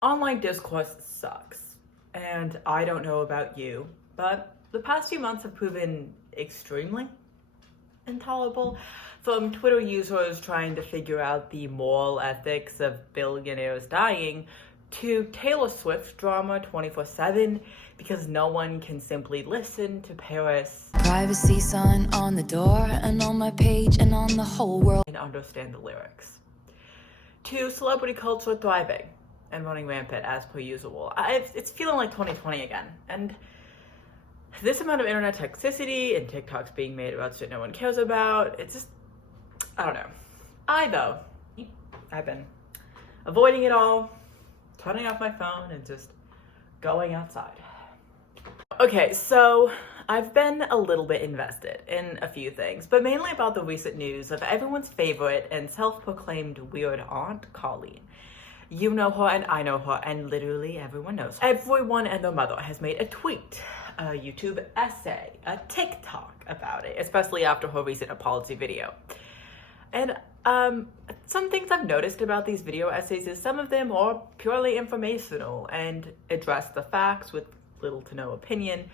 Online discourse sucks, and I don't know about you, but the past few months have proven extremely intolerable. From Twitter users trying to figure out the moral ethics of billionaires dying, to Taylor Swift drama 24/7 because no one can simply listen to Paris Privacy sign on the door and on my page and on the whole world. and understand the lyrics. To celebrity culture thriving and running rampant as per usual. It's feeling like 2020 again. And this amount of internet toxicity and TikToks being made about shit no one cares about, it's just, I don't know. I've been avoiding it all, turning off my phone and just going outside. Okay, so I've been a little bit invested in a few things, but mainly about the recent news of everyone's favorite and self-proclaimed weird aunt, Colleen. You know her and I know her, and literally everyone knows her. Everyone and their mother has made a tweet, a YouTube essay, a TikTok about it, especially after her recent apology video. And some things I've noticed about these video essays is some of them are purely informational and address the facts with little to no opinion.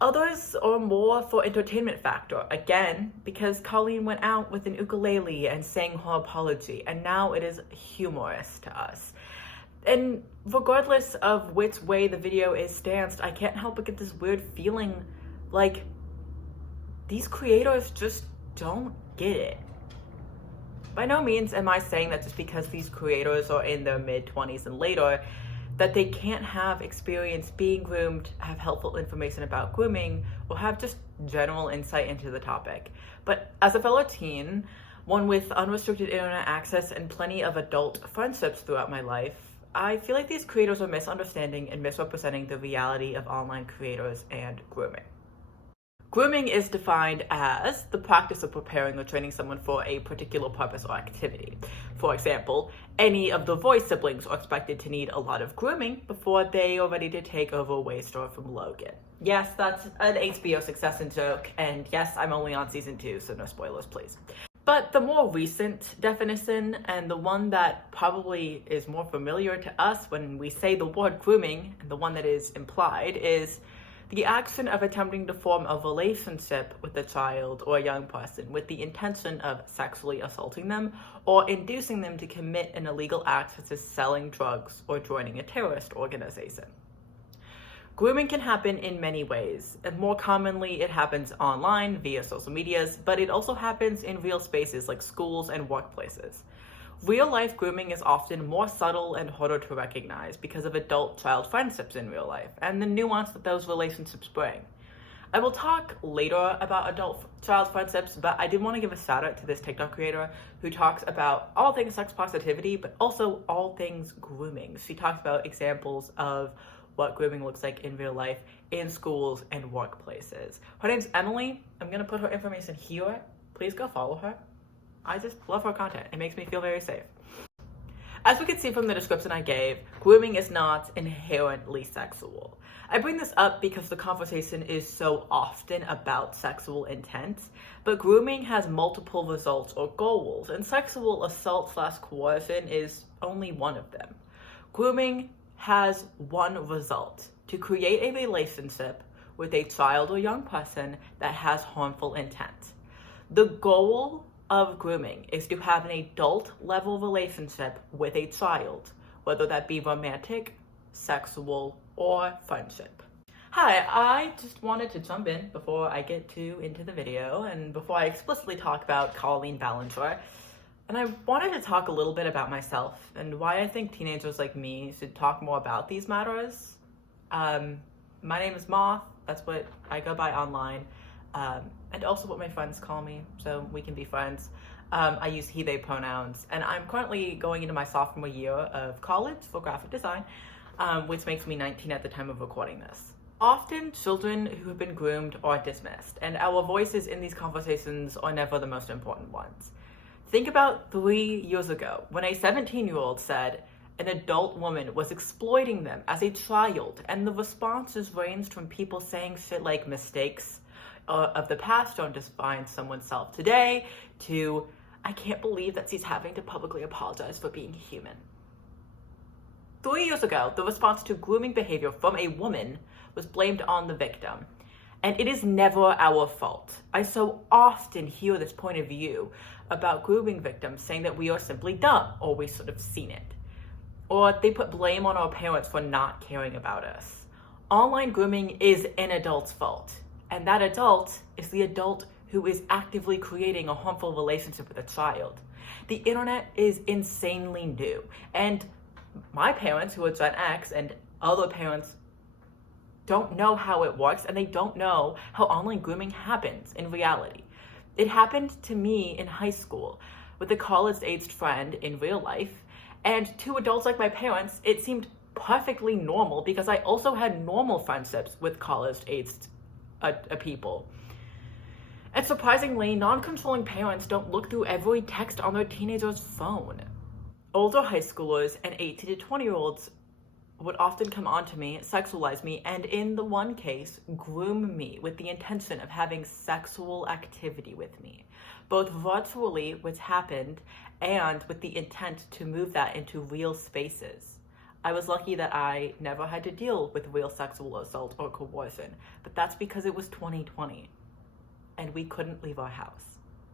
Others are more for entertainment factor, again, because Colleen went out with an ukulele and sang her apology, and now it is humorous to us. And regardless of which way the video is stanced, I can't help but get this weird feeling like these creators just don't get it. By no means am I saying that just because these creators are in their mid-20s and later, that they can't have experience being groomed, have helpful information about grooming, or have just general insight into the topic. But as a fellow teen, one with unrestricted internet access and plenty of adult friendships throughout my life, I feel like these creators are misunderstanding and misrepresenting the reality of online creators and grooming. Grooming is defined as the practice of preparing or training someone for a particular purpose or activity. For example, any of the Voice siblings are expected to need a lot of grooming before they are ready to take over Waystar from Logan. Yes, that's an HBO Succession joke, and yes, I'm only on season 2, so no spoilers, please. But the more recent definition, and the one that probably is more familiar to us when we say the word grooming, and the one that is implied, is the action of attempting to form a relationship with a child or a young person with the intention of sexually assaulting them or inducing them to commit an illegal act such as selling drugs or joining a terrorist organization. Grooming can happen in many ways, and more commonly it happens online via social medias, but it also happens in real spaces like schools and workplaces. Real-life grooming is often more subtle and harder to recognize because of adult-child friendships in real life and the nuance that those relationships bring. I will talk later about adult-child friendships, but I did want to give a shout-out to this TikTok creator who talks about all things sex positivity, but also all things grooming. She talks about examples of what grooming looks like in real life in schools and workplaces. Her name's Emily. I'm going to put her information here. Please go follow her. I just love her content. It makes me feel very safe. As we can see from the description I gave, grooming is not inherently sexual. I bring this up because the conversation is so often about sexual intent, but grooming has multiple results or goals, and sexual assault/coercion is only one of them. Grooming has one result: to create a relationship with a child or young person that has harmful intent. The goal of grooming is to have an adult level relationship with a child, whether that be romantic, sexual, or friendship. Hi, I just wanted to jump in before I get into the video and before I explicitly talk about Colleen Ballinger. And I wanted to talk a little bit about myself and why I think teenagers like me should talk more about these matters. My name is Moth, that's what I go by online. And also what my friends call me, so we can be friends. I use he, they pronouns, and I'm currently going into my sophomore year of college for graphic design, which makes me 19 at the time of recording this. Often, children who have been groomed are dismissed, and our voices in these conversations are never the most important ones. Think about 3 years ago, when a 17-year-old said an adult woman was exploiting them as a child, and the responses ranged from people saying shit like mistakes of the past don't define someone's self today, to I can't believe that she's having to publicly apologize for being human. 3 years ago, the response to grooming behavior from a woman was blamed on the victim. And it is never our fault. I so often hear this point of view about grooming victims saying that we are simply dumb or we sort of seen it. Or they put blame on our parents for not caring about us. Online grooming is an adult's fault. And that adult is the adult who is actively creating a harmful relationship with a child. The internet is insanely new. And my parents, who are Gen X, and other parents don't know how it works, and they don't know how online grooming happens in reality. It happened to me in high school with a college-aged friend in real life, and to adults like my parents, it seemed perfectly normal because I also had normal friendships with college-aged people. And surprisingly, non-controlling parents don't look through every text on their teenager's phone. Older high schoolers and 18 to 20-year-olds would often come on to me, sexualize me, and in the one case, groom me with the intention of having sexual activity with me, both virtually, which happened, and with the intent to move that into real spaces. I was lucky that I never had to deal with real sexual assault or coercion, but that's because it was 2020, and we couldn't leave our house.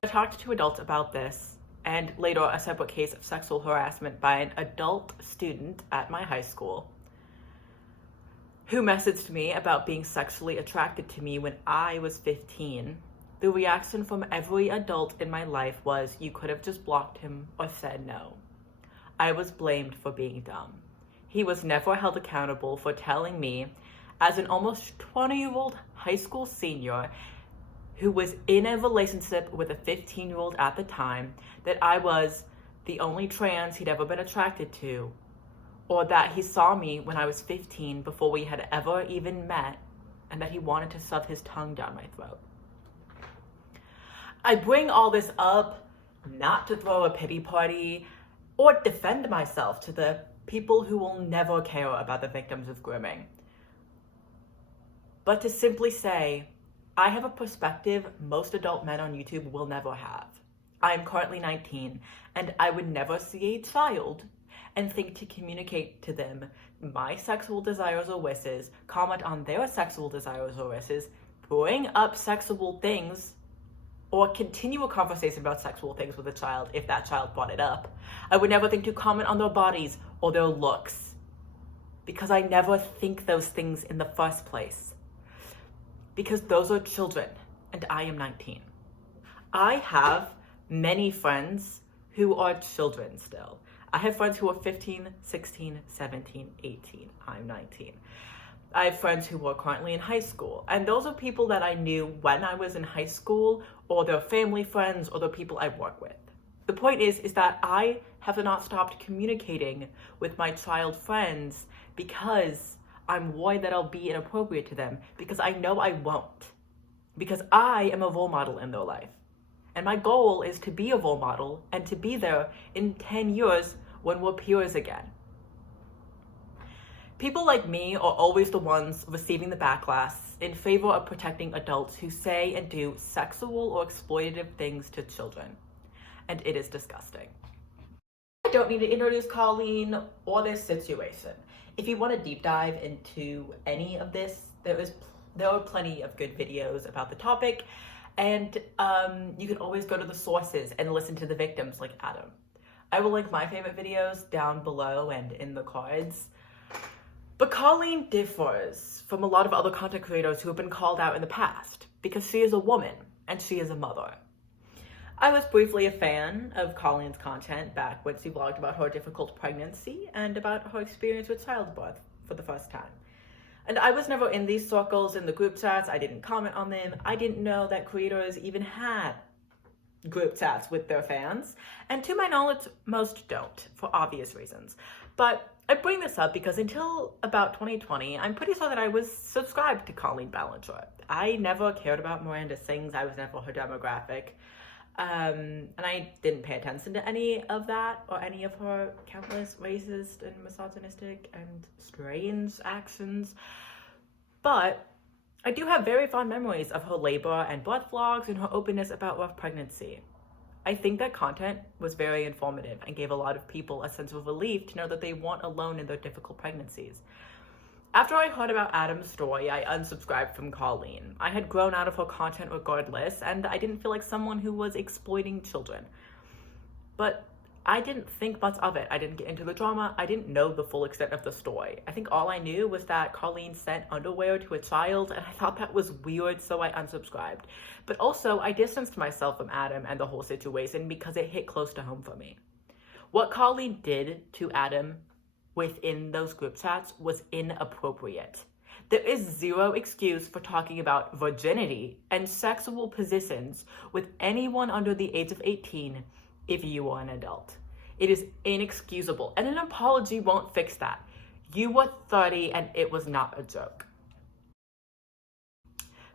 I talked to adults about this, and later a separate case of sexual harassment by an adult student at my high school who messaged me about being sexually attracted to me when I was 15. The reaction from every adult in my life was, you could have just blocked him or said no. I was blamed for being dumb. He was never held accountable for telling me, as an almost 20-year-old high school senior who was in a relationship with a 15-year-old at the time, that I was the only trans he'd ever been attracted to, or that he saw me when I was 15 before we had ever even met, and that he wanted to shove his tongue down my throat. I bring all this up not to throw a pity party or defend myself to the people who will never care about the victims of grooming, but to simply say, I have a perspective most adult men on YouTube will never have. I am currently 19, and I would never see a child and think to communicate to them my sexual desires or wishes, comment on their sexual desires or wishes, bring up sexual things, or continue a conversation about sexual things with a child if that child brought it up. I would never think to comment on their bodies or their looks, because I never think those things in the first place. Because those are children, and I am 19. I have many friends who are children still. I have friends who are 15, 16, 17, 18. I'm 19. I have friends who are currently in high school, and those are people that I knew when I was in high school, or their family friends, or the people I work with. The point is that I have not stopped communicating with my child friends because I'm worried that I'll be inappropriate to them, because I know I won't, because I am a role model in their life. And my goal is to be a role model and to be there in 10 years when we're peers again. People like me are always the ones receiving the backlash in favor of protecting adults who say and do sexual or exploitative things to children. And it is disgusting. I don't need to introduce Colleen or this situation. If you want to deep dive into any of this, there are plenty of good videos about the topic, and you can always go to the sources and listen to the victims like Adam. I will link my favorite videos down below and in the cards. But Colleen differs from a lot of other content creators who have been called out in the past because she is a woman and she is a mother. I was briefly a fan of Colleen's content back when she vlogged about her difficult pregnancy and about her experience with childbirth for the first time. And I was never in these circles in the group chats. I didn't comment on them. I didn't know that creators even had group chats with their fans. And to my knowledge, most don't, for obvious reasons. But I bring this up because until about 2020, I'm pretty sure that I was subscribed to Colleen Ballinger. I never cared about Miranda Sings. I was never her demographic. And I didn't pay attention to any of that or any of her countless racist and misogynistic and strange actions. But I do have very fond memories of her labor and birth vlogs and her openness about rough pregnancy. I think that content was very informative and gave a lot of people a sense of relief to know that they weren't alone in their difficult pregnancies. After I heard about Adam's story, I unsubscribed from Colleen. I had grown out of her content regardless, and I didn't feel like someone who was exploiting children. But I didn't think much of it. I didn't get into the drama. I didn't know the full extent of the story. I think all I knew was that Colleen sent underwear to a child, and I thought that was weird, so I unsubscribed. But also, I distanced myself from Adam and the whole situation because it hit close to home for me. What Colleen did to Adam within those group chats was inappropriate. There is zero excuse for talking about virginity and sexual positions with anyone under the age of 18 if you are an adult. It is inexcusable, and an apology won't fix that. You were 30 and it was not a joke.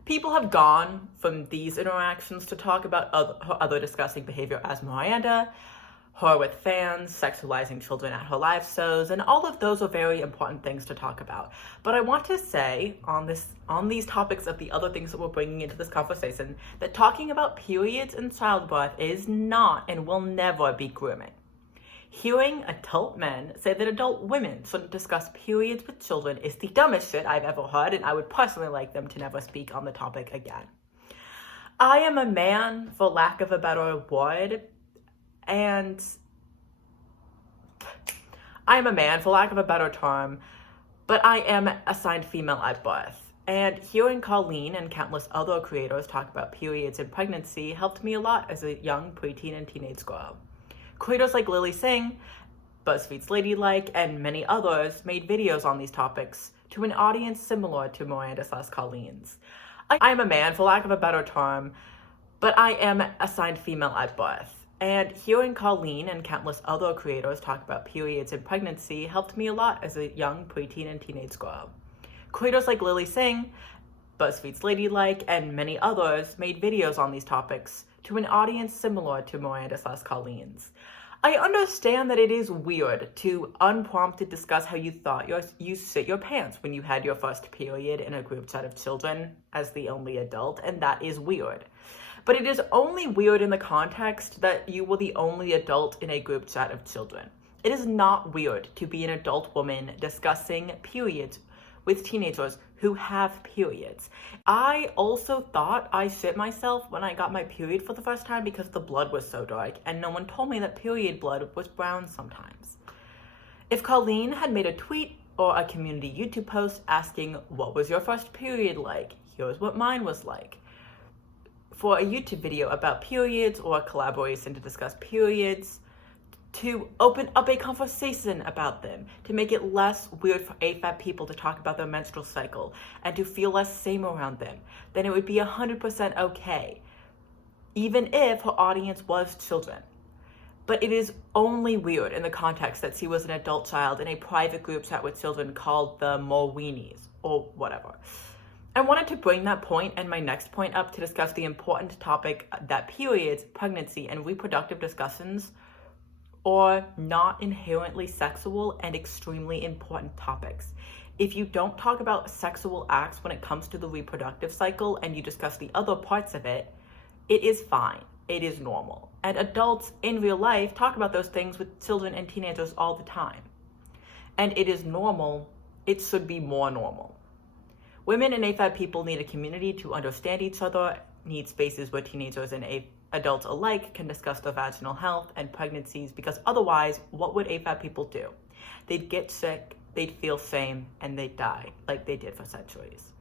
People have gone from these interactions to talk about her other disgusting behavior as Miranda, her with fans, sexualizing children at her live shows, and all of those are very important things to talk about. But I want to say on these topics of the other things that we're bringing into this conversation, that talking about periods and childbirth is not and will never be grooming. Hearing adult men say that adult women shouldn't discuss periods with children is the dumbest shit I've ever heard, and I would personally like them to never speak on the topic again. I am a man, for lack of a better word, and I'm a man, for lack of a better term, but I am assigned female at birth. And hearing Colleen and countless other creators talk about periods and pregnancy helped me a lot as a young preteen and teenage girl. Creators like Lily Singh, BuzzFeed's Ladylike, and many others made videos on these topics to an audience similar to Miranda/Colleen's. I am a man, for lack of a better term, but I am assigned female at birth. And hearing Colleen and countless other creators talk about periods and pregnancy helped me a lot as a young preteen and teenage girl. Creators like Lily Singh, BuzzFeed's Ladylike, and many others made videos on these topics to an audience similar to Miranda/Colleen's. I understand that it is weird to unprompted discuss how you thought you shit your pants when you had your first period in a group chat of children as the only adult, and that is weird. But it is only weird in the context that you were the only adult in a group chat of children. It is not weird to be an adult woman discussing periods with teenagers who have periods. I also thought I shit myself when I got my period for the first time because the blood was so dark, and no one told me that period blood was brown sometimes. If Colleen had made a tweet or a community YouTube post asking, "What was your first period like? Here's what mine was like," for a YouTube video about periods or a collaboration to discuss periods, to open up a conversation about them, to make it less weird for AFAB people to talk about their menstrual cycle and to feel less shame around them, then it would be 100% okay, even if her audience was children. But it is only weird in the context that she was an adult child in a private group chat with children called the Morweenies, or whatever. I wanted to bring that point and my next point up to discuss the important topic that periods, pregnancy, and reproductive discussions are not inherently sexual and extremely important topics. If you don't talk about sexual acts when it comes to the reproductive cycle and you discuss the other parts of it, it is fine. It is normal. And adults in real life talk about those things with children and teenagers all the time. And it is normal. It should be more normal. Women and AFAB people need a community to understand each other, need spaces where teenagers and adults alike can discuss their vaginal health and pregnancies, because otherwise, what would AFAB people do? They'd get sick, they'd feel shame, and they'd die, like they did for centuries.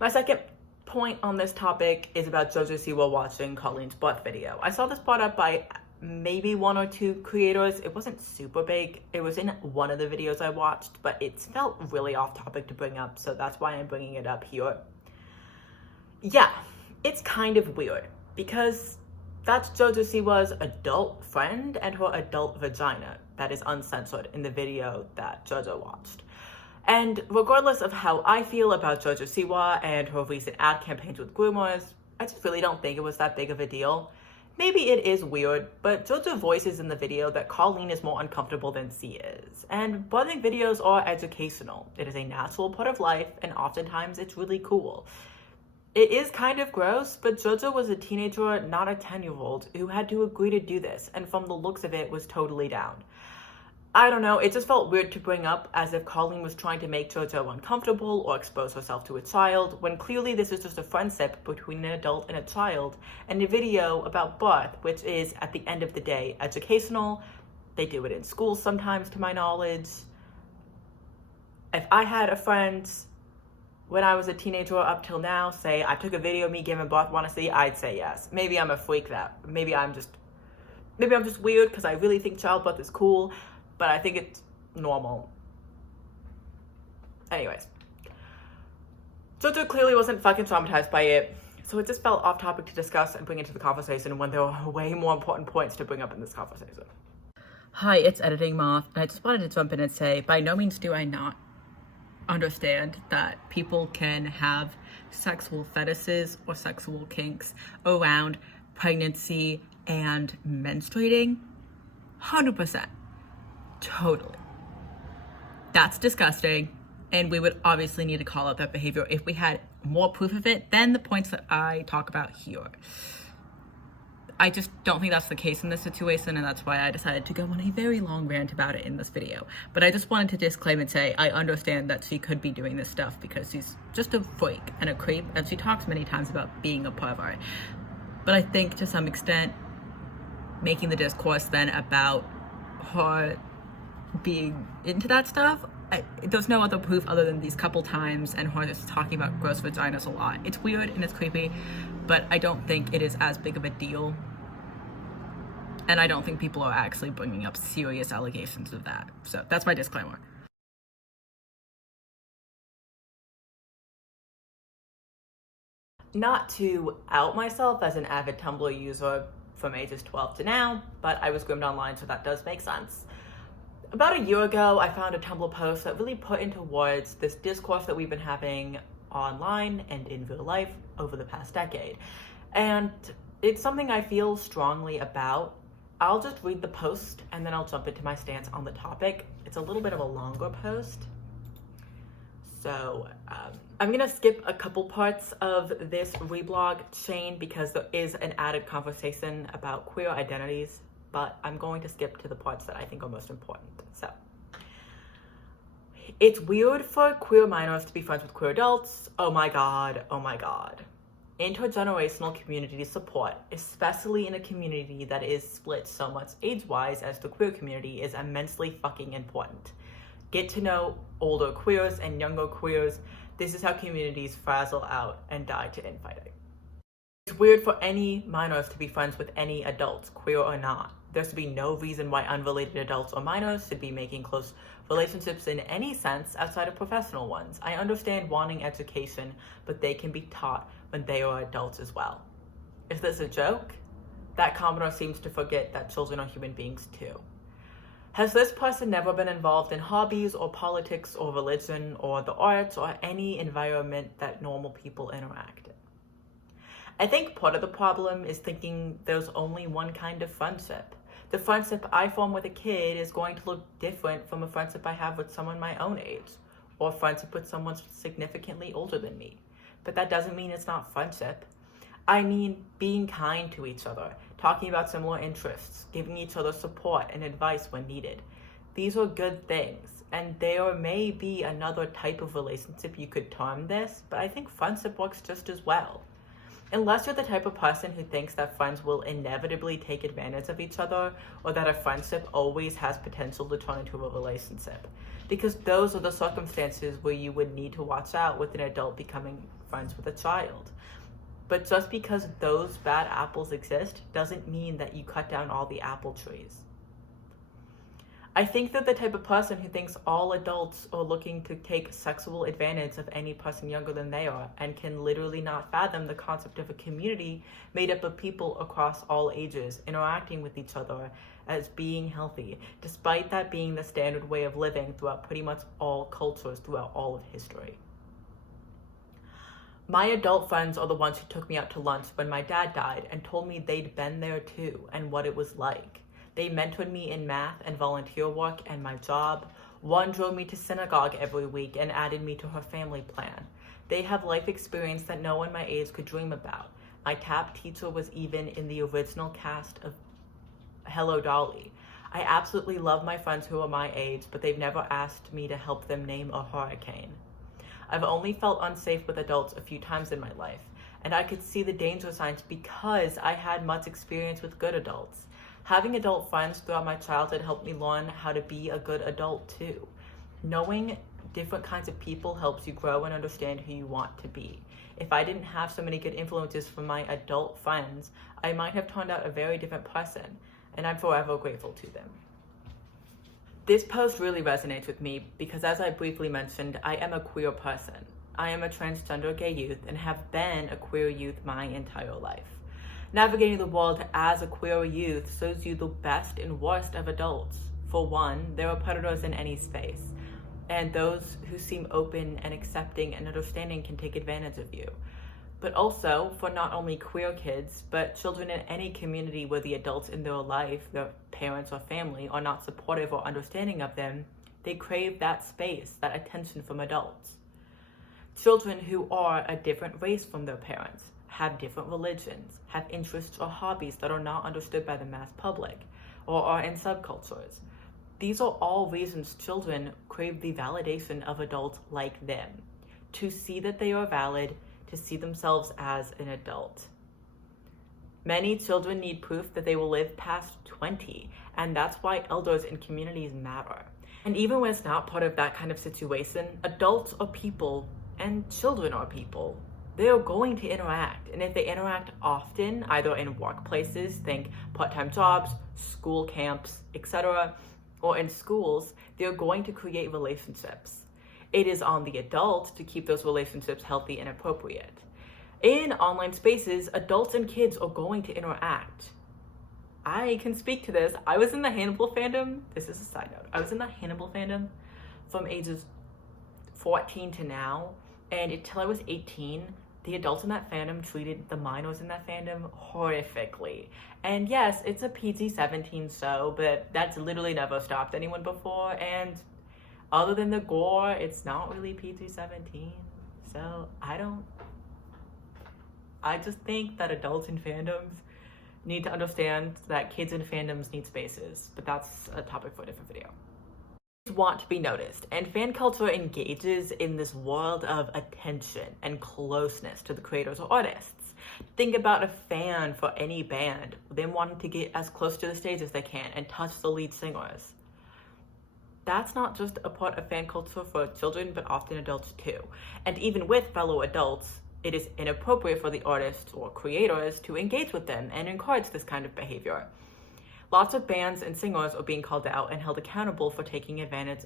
My second point on this topic is about Jojo Siwa watching Colleen's birth video. I saw this brought up by maybe one or two creators. It wasn't super big. It was in one of the videos I watched, but it felt really off topic to bring up, so that's why I'm bringing it up here. Yeah, it's kind of weird because that's Jojo Siwa's adult friend and her adult vagina that is uncensored in the video that Jojo watched. And regardless of how I feel about Jojo Siwa and her recent ad campaigns with groomers, I just really don't think it was that big of a deal. Maybe it is weird, but Jojo voices in the video that Colleen is more uncomfortable than she is. And birthing videos are educational. It is a natural part of life, and oftentimes it's really cool. It is kind of gross, but JoJo was a teenager, not a 10-year-old, who had to agree to do this, and from the looks of it, was totally down. I don't know, it just felt weird to bring up, as if Colleen was trying to make JoJo uncomfortable or expose herself to a child, when clearly this is just a friendship between an adult and a child, and a video about birth, which is, at the end of the day, educational. They do it in schools sometimes, to my knowledge. If I had a friend when I was a teenager up till now say, I took a video of me giving birth, want to see, I'd say yes. Maybe I'm a freak maybe I'm just weird because I really think childbirth is cool, but I think it's normal. Anyways, JoJo clearly wasn't fucking traumatized by it, so it just felt off topic to discuss and bring into the conversation when there were way more important points to bring up in this conversation. Hi, it's Editing Moth, and I just wanted to jump in and say, by no means do I not understand that people can have sexual fetishes or sexual kinks around pregnancy and menstruating. 100%. Totally. That's disgusting, and we would obviously need to call out that behavior if we had more proof of it than the points that I talk about here. I just don't think that's the case in this situation, and that's why I decided to go on a very long rant about it in this video. But I just wanted to disclaim and say I understand that she could be doing this stuff because she's just a freak and a creep, and she talks many times about being a pervert. But I think to some extent, making the discourse then about her being into that stuff, there's no other proof other than these couple times and her just talking about gross vaginas a lot. It's weird and it's creepy, but I don't think it is as big of a deal. And I don't think people are actually bringing up serious allegations of that. So that's my disclaimer. Not to out myself as an avid Tumblr user from ages 12 to now, but I was groomed online, so that does make sense. About a year ago, I found a Tumblr post that really put into words this discourse that we've been having online and in real life over the past decade. And it's something I feel strongly about. I'll just read the post and then I'll jump into my stance on the topic. It's a little bit of a longer post. So I'm gonna skip a couple parts of this reblog chain because there is an added conversation about queer identities, but I'm going to skip to the parts that I think are most important. So, it's weird for queer minors to be friends with queer adults. Oh my god, oh my god. Intergenerational community support, especially in a community that is split so much age-wise as the queer community, is immensely fucking important. Get to know older queers and younger queers. This is how communities frazzle out and die to infighting. It's weird for any minors to be friends with any adults, queer or not. There should be no reason why unrelated adults or minors should be making close relationships in any sense outside of professional ones. I understand wanting education, but they can be taught when they are adults as well. Is this a joke? That commenter seems to forget that children are human beings too. Has this person never been involved in hobbies or politics or religion or the arts or any environment that normal people interact in? I think part of the problem is thinking there's only one kind of friendship. The friendship I form with a kid is going to look different from a friendship I have with someone my own age, or a friendship with someone significantly older than me. But that doesn't mean it's not friendship. I mean being kind to each other, talking about similar interests, giving each other support and advice when needed. These are good things, and there may be another type of relationship you could term this, but I think friendship works just as well. Unless you're the type of person who thinks that friends will inevitably take advantage of each other, or that a friendship always has potential to turn into a relationship. Because those are the circumstances where you would need to watch out with an adult becoming friends with a child. But just because those bad apples exist doesn't mean that you cut down all the apple trees. I think that the type of person who thinks all adults are looking to take sexual advantage of any person younger than they are and can literally not fathom the concept of a community made up of people across all ages interacting with each other as being healthy, despite that being the standard way of living throughout pretty much all cultures throughout all of history. My adult friends are the ones who took me out to lunch when my dad died and told me they'd been there too and what it was like. They mentored me in math and volunteer work and my job, One drove me to synagogue every week and added me to her family plan. They have life experience that no one my age could dream about. My tap teacher was even in the original cast of Hello Dolly. I absolutely love my friends who are my age, but they've never asked me to help them name a hurricane. I've only felt unsafe with adults a few times in my life, and I could see the danger signs because I had much experience with good adults. Having adult friends throughout my childhood helped me learn how to be a good adult too. Knowing different kinds of people helps you grow and understand who you want to be. If I didn't have so many good influences from my adult friends, I might have turned out a very different person, and I'm forever grateful to them. This post really resonates with me because, as I briefly mentioned, I am a queer person. I am a transgender gay youth and have been a queer youth my entire life. Navigating the world as a queer youth shows you the best and worst of adults. For one, there are predators in any space, and those who seem open and accepting and understanding can take advantage of you. But also, for not only queer kids, but children in any community where the adults in their life, their parents or family, are not supportive or understanding of them, they crave that space, that attention from adults. Children who are a different race from their parents, have different religions, have interests or hobbies that are not understood by the mass public, or are in subcultures. These are all reasons children crave the validation of adults like them, to see that they are valid, to see themselves as an adult. Many children need proof that they will live past 20, and that's why elders in communities matter. And even when it's not part of that kind of situation, adults are people and children are people. They are going to interact, and if they interact often, either in workplaces, think part-time jobs, school camps, etc., or in schools, they're going to create relationships. It is on the adult to keep those relationships healthy and appropriate. In online spaces, adults and kids are going to interact. I can speak to this. I was in the Hannibal fandom. This is a side note. I was in the Hannibal fandom from ages 14 to now, and until I was 18, the adults in that fandom treated the minors in that fandom horrifically. And yes, it's a PG-17 show, but that's literally never stopped anyone before, and other than the gore, it's not really PG-17. So I just think that adults in fandoms need to understand that kids in fandoms need spaces, but that's a topic for a different video. Want to be noticed, and fan culture engages in this world of attention and closeness to the creators or artists. Think about a fan for any band, them wanting to get as close to the stage as they can and touch the lead singers. That's not just a part of fan culture for children, but often adults too. And even with fellow adults, it is inappropriate for the artists or creators to engage with them and encourage this kind of behavior. Lots of bands and singers are being called out and held accountable for taking advantage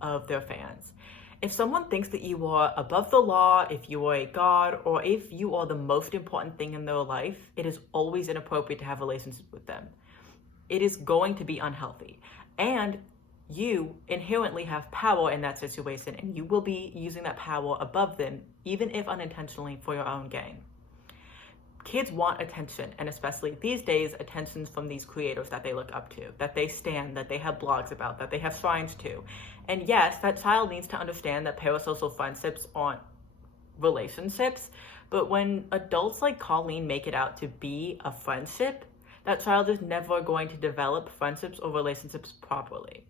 of their fans. If someone thinks that you are above the law, if you are a god, or if you are the most important thing in their life, it is always inappropriate to have relationships with them. It is going to be unhealthy. And you inherently have power in that situation, and you will be using that power above them, even if unintentionally, for your own gain. Kids want attention, and especially these days, attention from these creators that they look up to, that they stan, that they have blogs about, that they have shrines to. And yes, that child needs to understand that parasocial friendships aren't relationships, but when adults like Colleen make it out to be a friendship, that child is never going to develop friendships or relationships properly.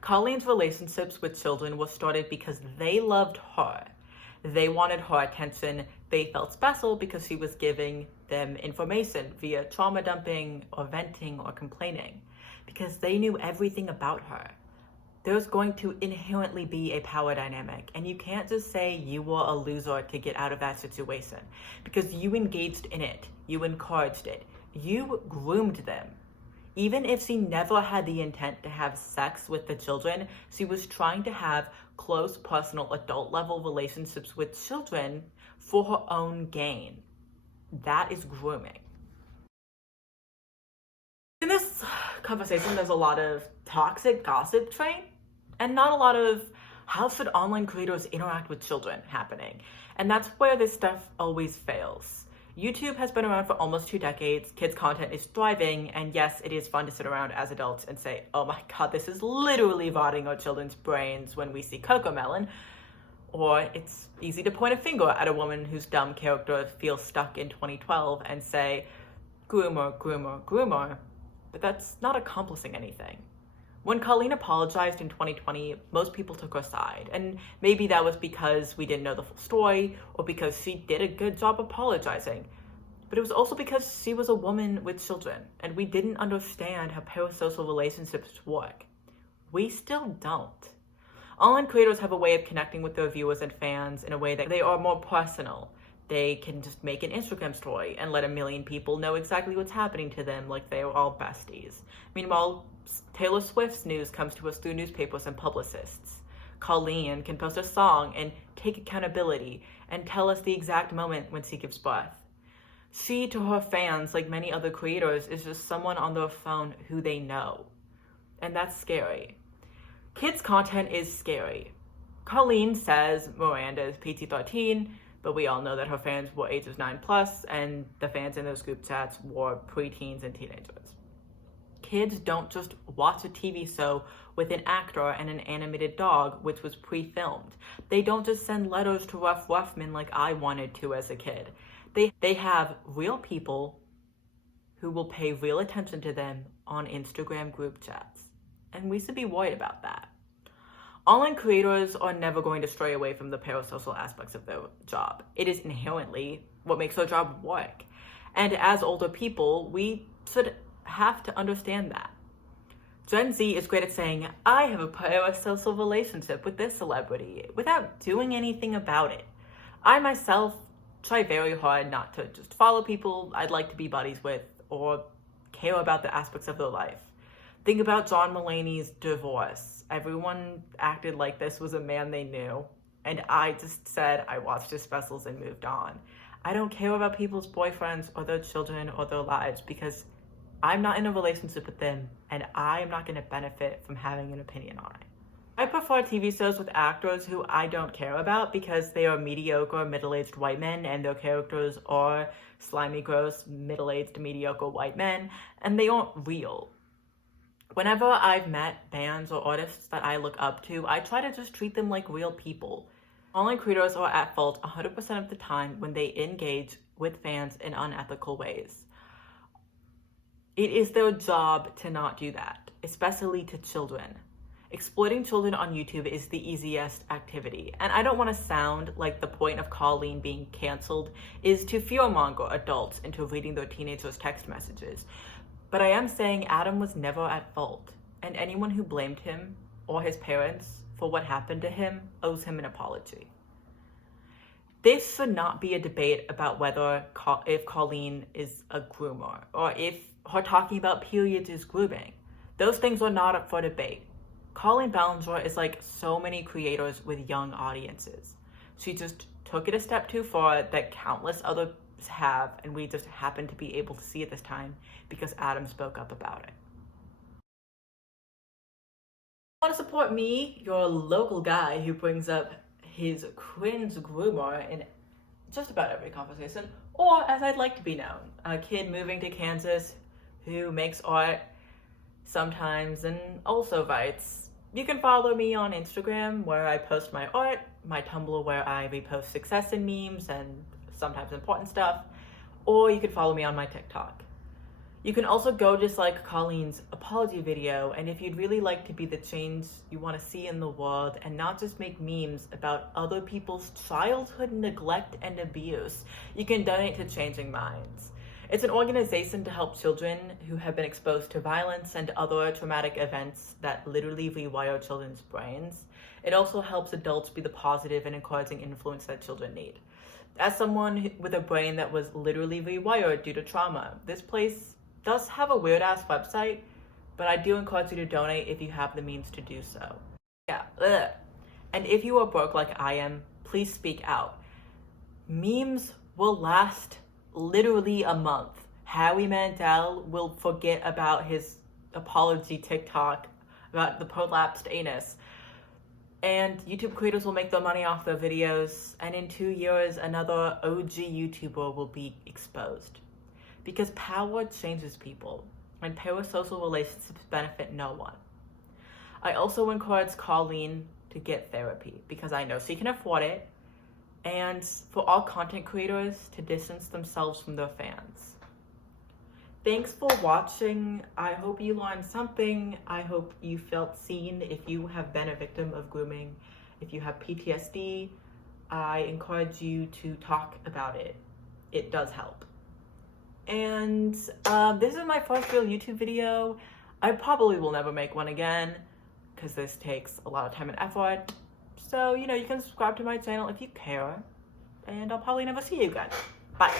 Colleen's relationships with children were started because they loved her. They wanted her attention. They felt special because she was giving them information via trauma dumping or venting or complaining, because they knew everything about her. There's going to inherently be a power dynamic, and you can't just say you were a loser to get out of that situation, because you engaged in it, you encouraged it, you groomed them. Even if she never had the intent to have sex with the children, she was trying to have close, personal, adult-level relationships with children for her own gain. That is grooming. In this conversation, there's a lot of toxic gossip train, and not a lot of how should online creators interact with children happening. And that's where this stuff always fails. YouTube has been around for almost 2 decades, kids' content is thriving, and yes, it is fun to sit around as adults and say, oh my god, this is literally rotting our children's brains when we see Cocomelon. Or it's easy to point a finger at a woman whose dumb character feels stuck in 2012 and say, groomer, groomer, groomer, but that's not accomplishing anything. When Colleen apologized in 2020, most people took her side, and maybe that was because we didn't know the full story, or because she did a good job apologizing. But it was also because she was a woman with children, and we didn't understand how parasocial relationships work. We still don't. Online creators have a way of connecting with their viewers and fans in a way that they are more personal. They can just make an Instagram story and let a million people know exactly what's happening to them like they are all besties. Meanwhile, Taylor Swift's news comes to us through newspapers and publicists. Colleen can post a song and take accountability and tell us the exact moment when she gives birth. She, to her fans, like many other creators, is just someone on their phone who they know. And that's scary. Kids' content is scary. Colleen says Miranda is PG-13, but we all know that her fans were ages 9+, and the fans in those group chats were preteens and teenagers. Kids don't just watch a TV show with an actor and an animated dog, which was pre-filmed. They don't just send letters to Ruff Ruffman like I wanted to as a kid. They have real people who will pay real attention to them on Instagram group chats. And we should be worried about that. Online creators are never going to stray away from the parasocial aspects of their job. It is inherently what makes their job work. And as older people, we should have to understand that. Gen Z is great at saying, I have a parasocial relationship with this celebrity, without doing anything about it. I myself try very hard not to just follow people I'd like to be buddies with or care about the aspects of their life. Think about John Mulaney's divorce. Everyone acted like this was a man they knew, and I just said I watched his specials and moved on. I don't care about people's boyfriends or their children or their lives because I'm not in a relationship with them, and I'm not going to benefit from having an opinion on it. I prefer TV shows with actors who I don't care about because they are mediocre middle-aged white men and their characters are slimy, gross, middle-aged, mediocre white men, and they aren't real. Whenever I've met bands or artists that I look up to, I try to just treat them like real people. Online creators are at fault 100% of the time when they engage with fans in unethical ways. It is their job to not do that, especially to children. Exploiting children on YouTube is the easiest activity, and I don't want to sound like the point of Colleen being canceled is to fearmonger adults into reading their teenagers' text messages. But I am saying Adam was never at fault, and anyone who blamed him or his parents for what happened to him owes him an apology. This should not be a debate about if Colleen is a groomer or if her talking about periods is grooming. Those things are not up for debate. Colleen Ballinger is like so many creators with young audiences. She just took it a step too far that countless others have, and we just happen to be able to see it this time because Adam spoke up about it. Want to support me, your local guy who brings up his cringe groomer in just about every conversation, or as I'd like to be known, a kid moving to Kansas who makes art sometimes and also writes. You can follow me on Instagram where I post my art, my Tumblr where I repost success and memes and sometimes important stuff, or you can follow me on my TikTok. You can also go dislike Colleen's apology video, and if you'd really like to be the change you want to see in the world and not just make memes about other people's childhood neglect and abuse, you can donate to Changing Minds. It's an organization to help children who have been exposed to violence and other traumatic events that literally rewire children's brains. It also helps adults be the positive and encouraging influence that children need. As someone with a brain that was literally rewired due to trauma, this place does have a weird-ass website, but I do encourage you to donate if you have the means to do so. Yeah, ugh. And if you are broke like I am, please speak out. Memes will last literally a month. Howie Mandel will forget about his apology TikTok about the prolapsed anus. And YouTube creators will make their money off their videos, and in 2 years, another OG YouTuber will be exposed. Because power changes people, and parasocial relationships benefit no one. I also encourage Colleen to get therapy, because I know she can afford it, and for all content creators to distance themselves from their fans. Thanks for watching. I hope you learned something. I hope you felt seen if you have been a victim of grooming. If you have PTSD, I encourage you to talk about it. It does help. And this is my first real YouTube video. I probably will never make one again because this takes a lot of time and effort. So, you can subscribe to my channel if you care. And I'll probably never see you again. Bye.